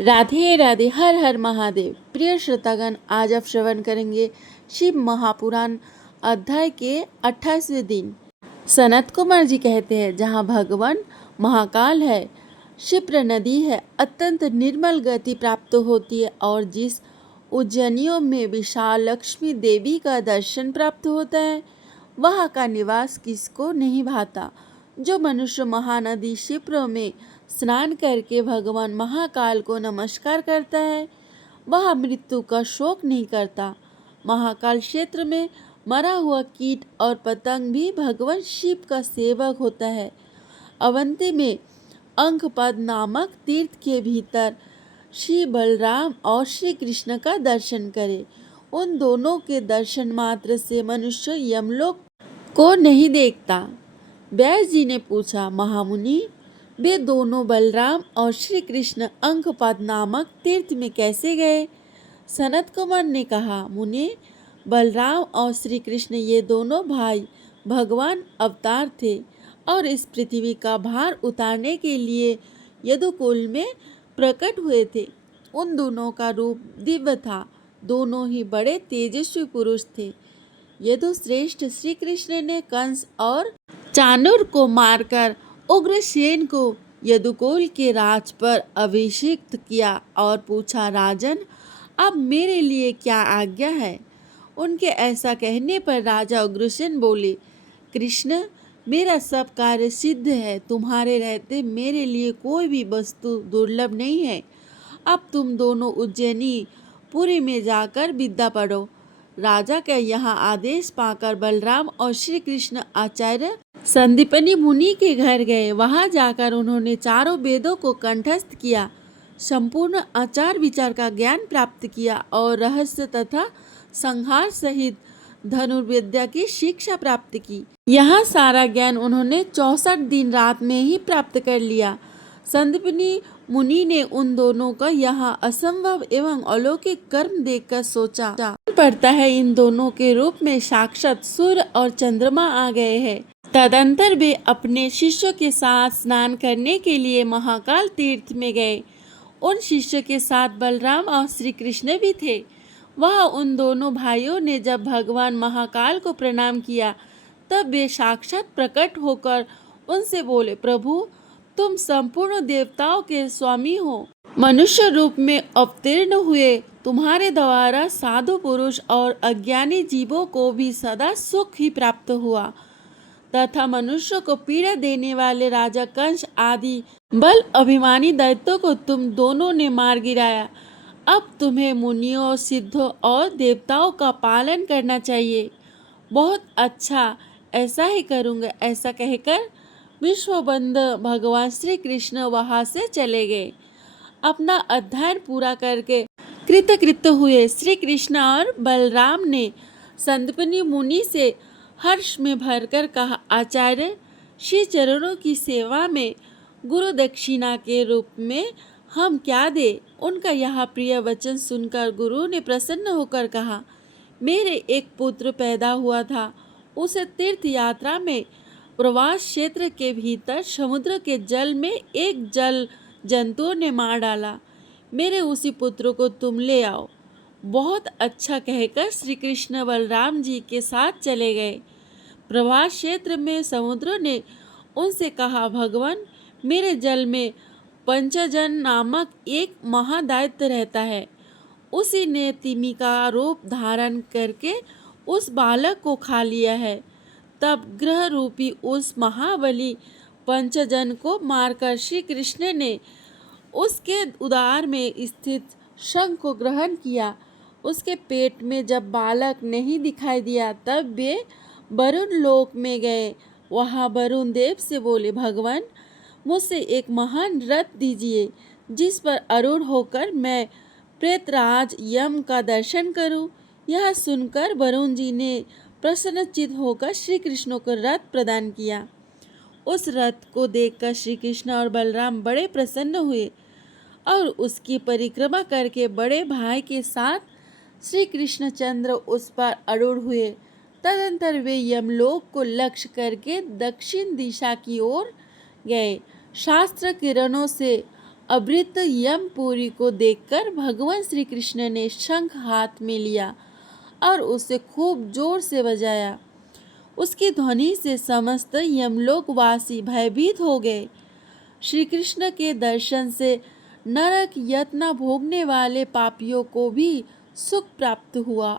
राधे राधे, हर हर महादेव। प्रिय श्रोतागण, आज आप श्रवण करेंगे शिव महापुराण अध्याय के 28वें दिन। सनत कुमार जी कहते हैं, जहाँ भगवान महाकाल है, क्षिप्र नदी है, अत्यंत निर्मल गति प्राप्त होती है, और जिस उज्जैनियों में विशाल लक्ष्मी देवी का दर्शन प्राप्त होता है, वहाँ का निवास किसको नहीं भाता। जो मनुष्य महानदी क्षिप्र में स्नान करके भगवान महाकाल को नमस्कार करता है, वह मृत्यु का शोक नहीं करता। महाकाल क्षेत्र में मरा हुआ कीट और पतंग भी भगवान शिव का सेवक होता है। अवंती में अंकपद नामक तीर्थ के भीतर श्री बलराम और श्री कृष्ण का दर्शन करे। उन दोनों के दर्शन मात्र से मनुष्य यमलोक को नहीं देखता। व्यास जी ने पूछा, महामुनि, वे दोनों बलराम और श्री कृष्ण अंकपद नामक तीर्थ में कैसे गए? सनत कुमार ने कहा, मुनि, बलराम और श्री कृष्ण ये दोनों भाई भगवान अवतार थे और इस पृथ्वी का भार उतारने के लिए यदुकुल में प्रकट हुए थे। उन दोनों का रूप दिव्य था। दोनों ही बड़े तेजस्वी पुरुष थे। यदुश्रेष्ठ श्री कृष्ण ने कंस और चाणूर को मारकर उग्रसेन को यदुकुल के राज पर अभिषिक्त किया और पूछा, राजन, अब मेरे लिए क्या आज्ञा है? उनके ऐसा कहने पर राजा उग्रसेन बोले, कृष्ण, मेरा सब कार्य सिद्ध है। तुम्हारे रहते मेरे लिए कोई भी वस्तु दुर्लभ नहीं है। अब तुम दोनों उज्जैनी पुरी में जाकर विद्या पढ़ो। राजा का यहाँ आदेश पाकर बलराम और श्री कृष्ण आचार्य संदीपनी मुनि के घर गए। वहां जाकर उन्होंने चारों वेदों को कंठस्थ किया, संपूर्ण आचार विचार का ज्ञान प्राप्त किया और रहस्य तथा संहार सहित धनुर्विद्या की शिक्षा प्राप्त की। यह सारा ज्ञान उन्होंने 64 दिन रात में ही प्राप्त कर लिया। संदीपनी मुनि ने उन दोनों का यहाँ असंभव एवं अलौकिक कर्म देखकर सोचा पड़ता है, इन दोनों के रूप में साक्षात सूर्य और चंद्रमा आ गए हैं। तदंतर वे अपने शिष्यों के साथ स्नान करने के लिए महाकाल तीर्थ में गए। उन शिष्यों के साथ बलराम और श्री कृष्ण भी थे। वह उन दोनों भाइयों ने जब भगवान महाकाल को प्रणाम किया, तब वे साक्षात प्रकट होकर उनसे बोले, प्रभु, तुम संपूर्ण देवताओं के स्वामी हो। मनुष्य रूप में अवतीर्ण हुए तुम्हारे द्वारा साधु पुरुष और अज्ञानी जीवों को भी सदा सुख ही प्राप्त हुआ तथा मनुष्य को पीड़ा देने वाले राजा कंस आदि बल अभिमानी दैत्यों को तुम दोनों ने मार गिराया। अब तुम्हें मुनियों, सिद्धों और देवताओं का पालन करना चाहिए। बहुत अच्छा, ऐसा ही करूँगा। ऐसा कहकर विश्वबंद भगवान श्री कृष्ण वहां से चले गए। अपना अध्ययन पूरा करके कृतकृत हुए श्री कृष्ण और बलराम ने संदीपनी मुनि से हर्ष में भरकर कहा, आचार्य, श्री चरणों की सेवा में गुरु दक्षिणा के रूप में हम क्या दे? उनका यह प्रिय वचन सुनकर गुरु ने प्रसन्न होकर कहा, मेरे एक पुत्र पैदा हुआ था। उसे तीर्थ यात्रा में प्रवास क्षेत्र के भीतर समुद्र के जल में एक जल जंतुओं ने मार डाला। मेरे उसी पुत्र को तुम ले आओ। बहुत अच्छा कहकर श्री कृष्ण बलराम जी के साथ चले गए। प्रवास क्षेत्र में समुद्र ने उनसे कहा, भगवान, मेरे जल में पंचजन नामक एक महादैत्य रहता है। उसी ने तिमी का रूप धारण करके उस बालक को खा लिया है। तब ग्रह रूपी उस महाबली पंचजन को मारकर श्री कृष्ण ने उसके उदर में स्थित शंख को ग्रहण किया। उसके पेट में जब बालक नहीं दिखाई दिया, तब वे वरुण लोक में गए। वहाँ वरुण देव से बोले, भगवान, मुझसे एक महान रथ दीजिए, जिस पर आरूढ़ होकर मैं प्रेतराज यम का दर्शन करूं। यह सुनकर वरुण जी ने प्रसन्नचित्त होकर श्री कृष्ण को रथ प्रदान किया। उस रथ को देखकर श्री कृष्ण और बलराम बड़े प्रसन्न हुए और उसकी परिक्रमा करके बड़े भाई के साथ श्री कृष्णचंद्र उस पर आरूढ़ हुए। तदंतर वे यमलोक को लक्ष्य करके दक्षिण दिशा की ओर गए। शास्त्र किरणों से अभृत यमपुरी को देखकर भगवान श्री कृष्ण ने शंख हाथ में लिया और उसे खूब जोर से बजाया। उसकी ध्वनि से समस्त यमलोकवासी भयभीत हो गए। श्री कृष्ण के दर्शन से नरक यातना भोगने वाले पापियों को भी सुख प्राप्त हुआ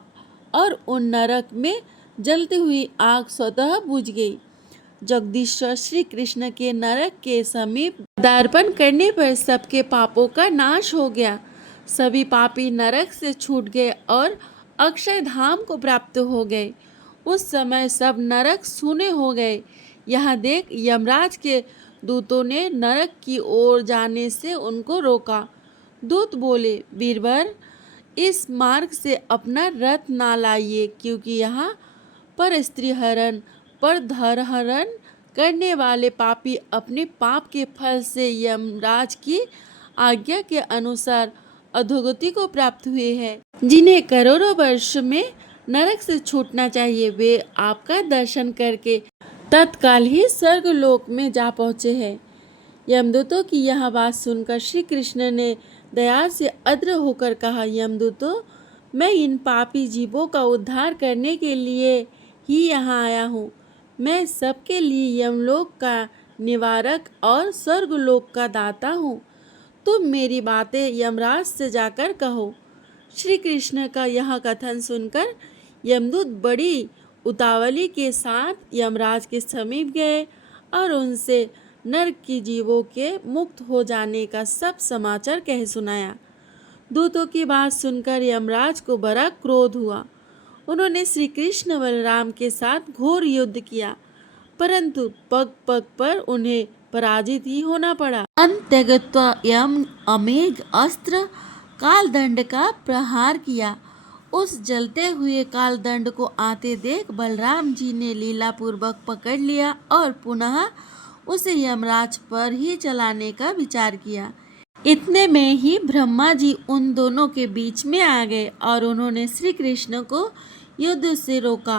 और उन नरक में जलती हुई आग स्वतः बुझ गई। जगदीश्वर श्री कृष्ण के नरक के समीप पदार्पण करने पर सबके पापों का नाश हो गया। सभी पापी नरक से छूट गए और अक्षय धाम को प्राप्त हो गए। उस समय सब नरक सूने हो गए। यह देख यमराज के दूतों ने नरक की ओर जाने से उनको रोका। दूत बोले, वीरवर, इस मार्ग से अपना रथ ना लाइए, क्योंकि यहाँ पर स्त्री हरण पर धरहरण करने वाले पापी अपने पाप के फल से यमराज की आज्ञा के अनुसार अधोगति को प्राप्त हुए हैं। जिन्हें करोड़ों वर्ष में नरक से छूटना चाहिए, वे आपका दर्शन करके तत्काल ही स्वर्ग लोक में जा पहुँचे हैं। यमदूतों की यह बात सुनकर श्री कृष्ण ने दया से अद्र होकर कहा, यमदूतों, मैं इन पापी जीवों का उद्धार करने के लिए ही यहाँ आया हूँ। मैं सबके लिए यमलोक का निवारक और स्वर्गलोक का दाता हूँ। तुम मेरी बातें यमराज से जाकर कहो। श्री कृष्ण का यह कथन सुनकर यमदूत बड़ी उतावली के साथ यमराज के समीप गए और उनसे नरक की जीवों के मुक्त हो जाने का सब समाचार कह सुनाया। दूतों की बात सुनकर यमराज को बड़ा क्रोध हुआ। उन्होंने श्री कृष्ण बलराम के साथ घोर युद्ध किया, परंतु पग पग पर उन्हें पराजित ही होना पड़ा। अंत्यगत्वा यम अमेघ अस्त्र कालदंड का प्रहार किया। उस जलते हुए कालदंड को आते देख बलराम जी ने लीलापूर्वक पकड़ लिया और पुनः उसे यमराज पर ही चलाने का विचार किया। इतने में ही ब्रह्मा जी उन दोनों के बीच में आ गए और उन्होंने श्री कृष्ण को युद्ध से रोका।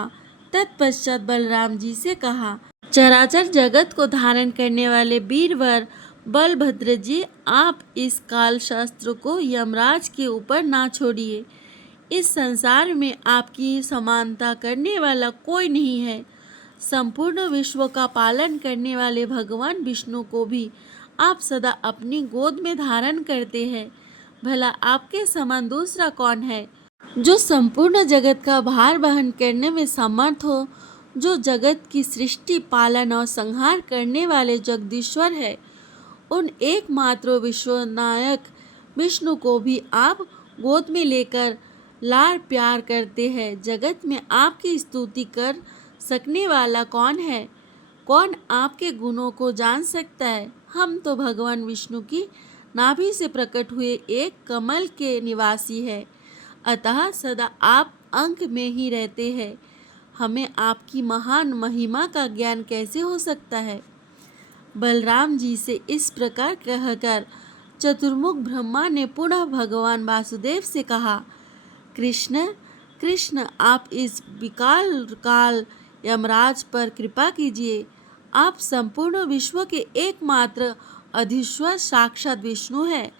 तत्पश्चात बलराम जी से कहा, चराचर जगत को धारण करने वाले वीरवर बलभद्र जी, आप इस काल शास्त्र को यमराज के ऊपर ना छोड़िए। इस संसार में आपकी समानता करने वाला कोई नहीं है। संपूर्ण विश्व का पालन करने वाले भगवान विष्णु को भी आप सदा अपनी गोद में धारण करते हैं। भला आपके समान दूसरा कौन है जो संपूर्ण जगत का भार वहन करने में समर्थ हो? जो जगत की सृष्टि, पालन और संहार करने वाले जगदीश्वर है, उन एकमात्र विश्वनायक विष्णु को भी आप गोद में लेकर लाड़ प्यार करते हैं। जगत में आपकी स्तुति कर सकने वाला कौन है? कौन आपके गुणों को जान सकता है? हम तो भगवान विष्णु की नाभि से प्रकट हुए एक कमल के निवासी है, अतः सदा आप अंक में ही रहते हैं। हमें आपकी महान महिमा का ज्ञान कैसे हो सकता है? बलराम जी से इस प्रकार कहकर चतुर्मुख ब्रह्मा ने पुनः भगवान वासुदेव से कहा, कृष्ण कृष्ण, आप इस विकराल काल यमराज पर कृपा कीजिए। आप संपूर्ण विश्व के एकमात्र अधीश्वर साक्षात विष्णु है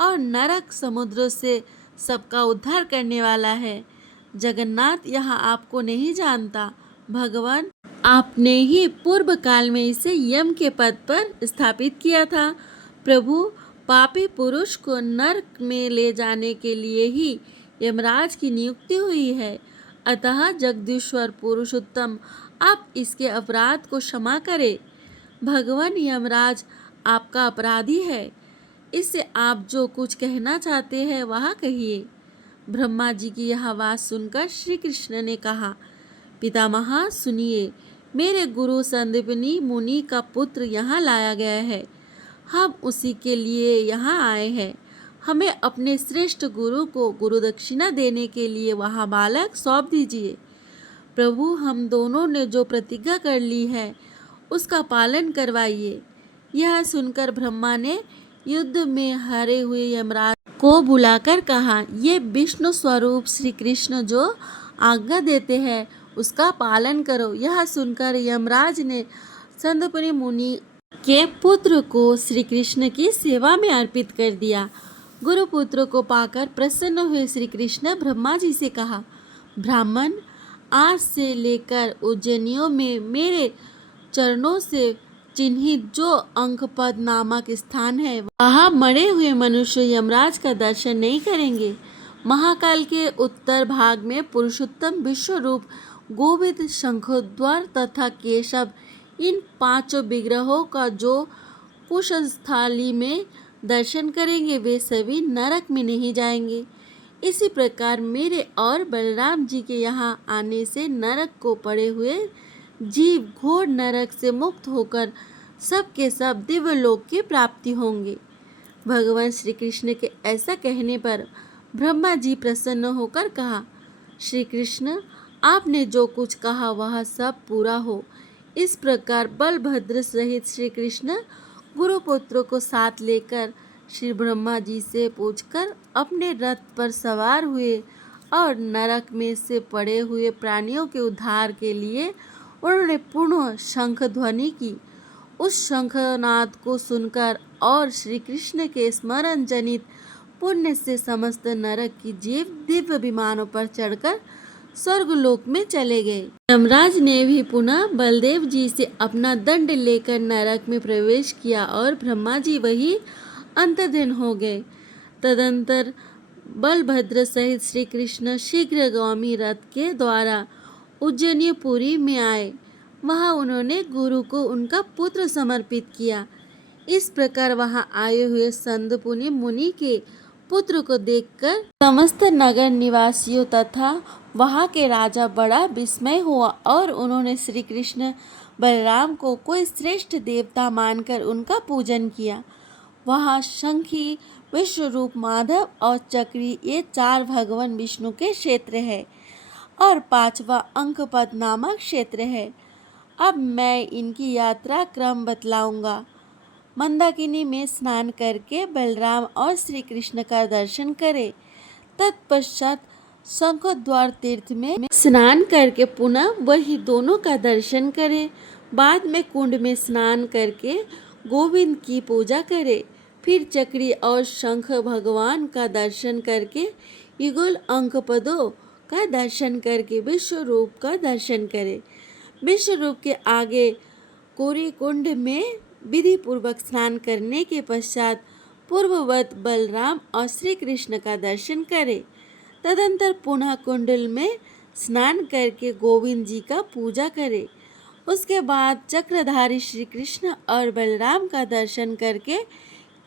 और नरक समुद्र से सबका उद्धार करने वाला है। जगन्नाथ यहाँ आपको नहीं जानता। भगवान, आपने ही पूर्व काल में इसे यम के पद पर स्थापित किया था। प्रभु, पापी पुरुष को नरक में ले जाने के लिए ही यमराज की नियुक्ति हुई है। अतः जगदीश्वर पुरुषोत्तम, आप इसके अपराध को क्षमा करें। भगवान यमराज आपका अपराधी है। इससे आप जो कुछ कहना चाहते हैं वह कहिए। ब्रह्मा जी की यह बात सुनकर श्री कृष्ण ने कहा, पितामह सुनिए, मेरे गुरु संदीपनी मुनि का पुत्र यहाँ लाया गया है। हम उसी के लिए यहाँ आए हैं। हमें अपने श्रेष्ठ गुरु को गुरु दक्षिणा देने के लिए वह बालक सौंप दीजिए। प्रभु, हम दोनों ने जो प्रतिज्ञा कर ली है उसका पालन करवाइए। यह सुनकर ब्रह्मा ने युद्ध में हारे हुए यमराज को बुलाकर कहा, ये विष्णु स्वरूप श्री कृष्ण जो आज्ञा देते हैं उसका पालन करो। यह सुनकर यमराज ने संदीपनी मुनि के पुत्र को श्री कृष्ण की सेवा में अर्पित कर दिया। गुरुपुत्र को पाकर प्रसन्न हुए श्री कृष्ण ब्रह्मा जी से कहा, ब्राह्मण, आज से लेकर उज्जैनियों में मेरे चरणों से चिन्हित जो अंकपद नामक स्थान है, वहाँ मरे हुए मनुष्य यमराज का दर्शन नहीं करेंगे। महाकाल के उत्तर भाग में पुरुषोत्तम विश्वरूप गोविंद, शंखोद्वार तथा केशव, इन पांचों विग्रहों का जो कुशस्थली में दर्शन करेंगे वे सभी नरक में नहीं जाएंगे। इसी प्रकार मेरे और बलराम जी के यहाँ आने से नरक को पड़े हुए जीव घोर नरक से मुक्त होकर सब के सब दिव्य लोक की प्राप्ति होंगे। भगवान श्री कृष्ण के ऐसा कहने पर ब्रह्मा जी प्रसन्न होकर कहा, श्री कृष्ण, आपने जो कुछ कहा वह सब पूरा हो। इस प्रकार बलभद्र सहित श्री कृष्ण गुरुपुत्र को साथ लेकर श्री ब्रह्मा जी से पूछकर अपने रथ पर सवार हुए और नरक में से पड़े हुए प्राणियों के उद्धार के लिए उन्होंने पुनः शंख ध्वनि की। उस शंखनाद को सुनकर और श्री कृष्ण के स्मरण जनित पुण्य से समस्त नरक की जीव दिव्य विमानों पर चढ़कर स्वर्गलोक में चले गए। यमराज ने भी पुनः बलदेव जी से अपना दंड लेकर नरक में प्रवेश किया और ब्रह्मा जी वही अंतर्धान हो गए। तदंतर बलभद्र सहित श्री कृष्ण शीघ्रगामी रथ के द्वारा उज्जैनीपुरी में आए। वहां उन्होंने गुरु को उनका पुत्र समर्पित किया। इस प्रकार वहां आए हुए संदपुनि मुनि के पुत्र को देखकर समस्त नगर निवासियों तथा वहां के राजा बड़ा विस्मय हुआ और उन्होंने श्री कृष्ण बलराम को कोई श्रेष्ठ देवता मानकर उनका पूजन किया। वहाँ शंखी, विश्वरूप, माधव और चक्री ये चार भगवान विष्णु के क्षेत्र है और पांचवा अंकपद नामक क्षेत्र है। अब मैं इनकी यात्रा क्रम बतलाऊंगा। मंदाकिनी में स्नान करके बलराम और श्री कृष्ण का दर्शन करें। तत्पश्चात शंखोद्वार तीर्थ में स्नान करके पुनः वही दोनों का दर्शन करें। बाद में कुंड में स्नान करके गोविंद की पूजा करें। फिर चक्री और शंख भगवान का दर्शन करके युगल अंकपदों का दर्शन करके विश्वरूप का दर्शन करें। विश्वरूप के आगे कोरी कुंड में विधि पूर्वक स्नान करने के पश्चात पूर्ववत बलराम और श्री कृष्ण का दर्शन करें। तदंतर पुनः कुंडल में स्नान करके गोविंद जी का पूजा करें। उसके बाद चक्रधारी श्री कृष्ण और बलराम का दर्शन करके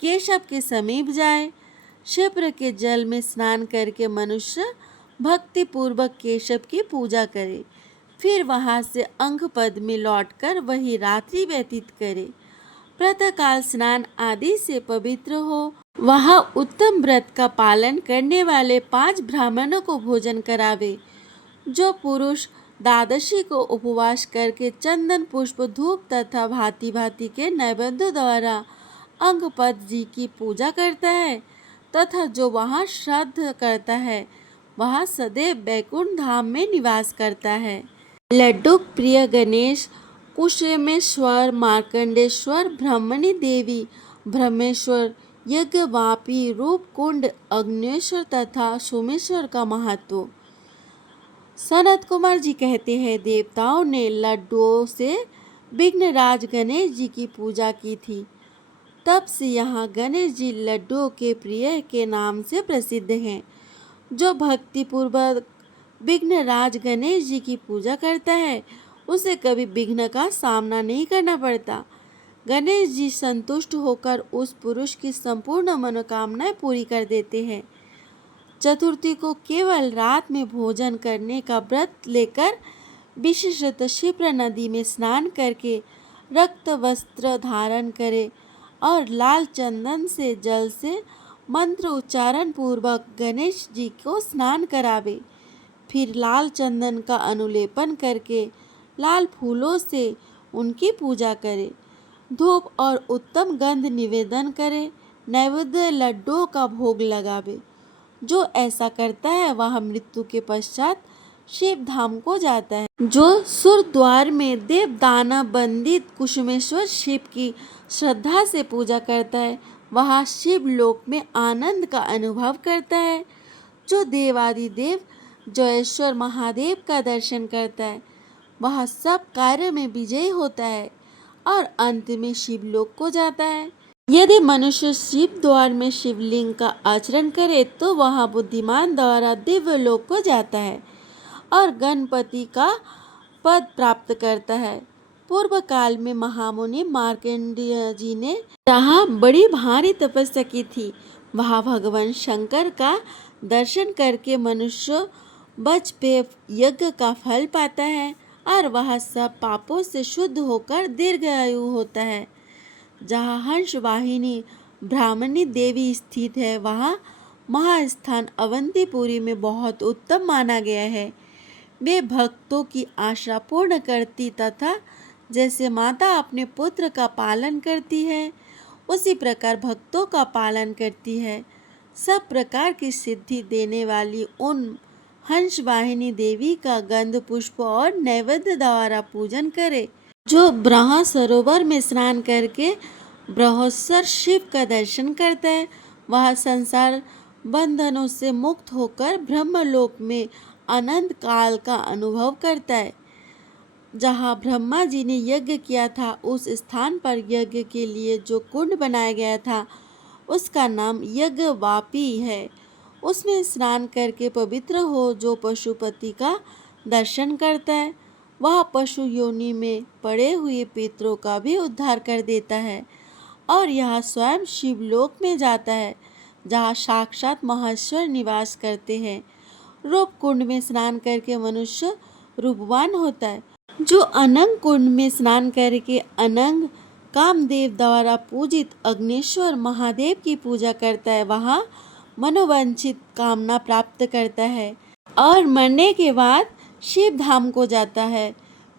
केशव के समीप जाए। क्षिप्र के जल में स्नान करके मनुष्य भक्ति पूर्वक केशव की पूजा करे। फिर वहां से अंकपद में लौटकर वही रात्रि व्यतीत करे। प्रातःकाल स्नान आदि से पवित्र हो वहां उत्तम व्रत का पालन करने वाले 5 ब्राह्मणों को भोजन करावे। जो पुरुष द्वादशी को उपवास करके चंदन, पुष्प, धूप तथा भांति भांति के नैवेद्य द्वारा अंगपद जी की पूजा करता है तथा जो वहाँ श्राद्ध करता है वह सदैव बैकुंठ धाम में निवास करता है। लड्डू प्रिय गणेश, कुशमेश्वर, मार्कंडेश्वर, ब्रह्मणी देवी, ब्रह्मेश्वर, यज्ञवापी, रूप कुंड, अग्नेश्वर तथा सोमेश्वर का महत्व। सनत कुमार जी कहते हैं, देवताओं ने लड्डुओं से विघ्नराज गणेश जी की पूजा की थी। तब से यहाँ गणेश जी लड्डुओं के प्रिय के नाम से प्रसिद्ध हैं। जो भक्तिपूर्वक विघ्नराज गणेश जी की पूजा करता है उसे कभी विघ्न का सामना नहीं करना पड़ता। गणेश जी संतुष्ट होकर उस पुरुष की संपूर्ण मनोकामनाएं पूरी कर देते हैं। चतुर्थी को केवल रात में भोजन करने का व्रत लेकर विशेषतः क्षिप्रा नदी में स्नान करके रक्त वस्त्र धारण करे और लाल चंदन से जल से मंत्र उच्चारण पूर्वक गणेश जी को स्नान करावे। फिर लाल चंदन का अनुलेपन करके लाल फूलों से उनकी पूजा करे। धूप और उत्तम गंध निवेदन करे। नैवेद्य लड्डुओं का भोग लगावे। जो ऐसा करता है वह मृत्यु के पश्चात शिव धाम को जाता है। जो सुर द्वार में देव दानव बंदित कुसुमेश्वर शिव की श्रद्धा से पूजा करता है, वह शिव लोक में आनंद का अनुभव करता है। जो देवादिदेव जयेश्वर महादेव का दर्शन करता है, वह सब कार्य में विजयी होता है और अंत में शिवलोक को जाता है। यदि मनुष्य शिव द्वार में शिवलिंग का आचरण करे तो वह बुद्धिमान द्वारा दिव्य लोक को जाता है और गणपति का पद प्राप्त करता है। पूर्व काल में महामुनि मार्कंडेय जी ने जहाँ बड़ी भारी तपस्या की थी, वहाँ भगवान शंकर का दर्शन करके मनुष्य बजपेय यज्ञ का फल पाता है और वह सब पापों से शुद्ध होकर दीर्घायु होता है। जहाँ हंस वाहिनी ब्राह्मणी देवी स्थित है, वहाँ महास्थान अवंतीपुरी में बहुत उत्तम माना गया है। वे भक्तों की आशा पूर्ण करती तथा जैसे माता अपने पुत्र का पालन करती है, उसी प्रकार भक्तों का पालन करती है। सब प्रकार की सिद्धि देने वाली उन हंस वाहिनी देवी का गंध पुष्प और नैवेद्य द्वारा पूजन करे। जो ब्रह्म सरोवर में स्नान करके बृहस्पति शिव का दर्शन करता है, वह संसार बंधनों से मुक्त होकर ब्रह्मलोक में अनंत काल का अनुभव करता है। जहाँ ब्रह्मा जी ने यज्ञ किया था, उस स्थान पर यज्ञ के लिए जो कुंड बनाया गया था, उसका नाम यज्ञवापी है। उसमें स्नान करके पवित्र हो जो पशुपति का दर्शन करता है, वह पशु योनि में पड़े हुए पितरों का भी उद्धार कर देता है और यह स्वयं शिवलोक में जाता है, जहाँ साक्षात महेश्वर निवास करते हैं। रूप कुंड में स्नान करके मनुष्य रूपवान होता है। जो अनंग कुंड में स्नान करके अनंग कामदेव द्वारा पूजित अग्निश्वर महादेव की पूजा करता है, वहाँ मनोवांछित कामना प्राप्त करता है और मरने के बाद शिव धाम को जाता है।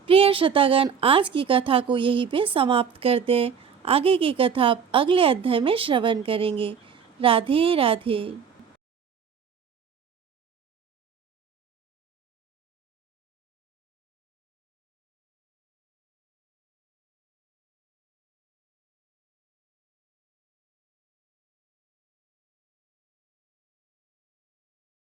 प्रिय श्रोतागण, आज की कथा को यहीं पे समाप्त करते हैं। आगे की कथा अगले अध्याय में श्रवण करेंगे। राधे राधे।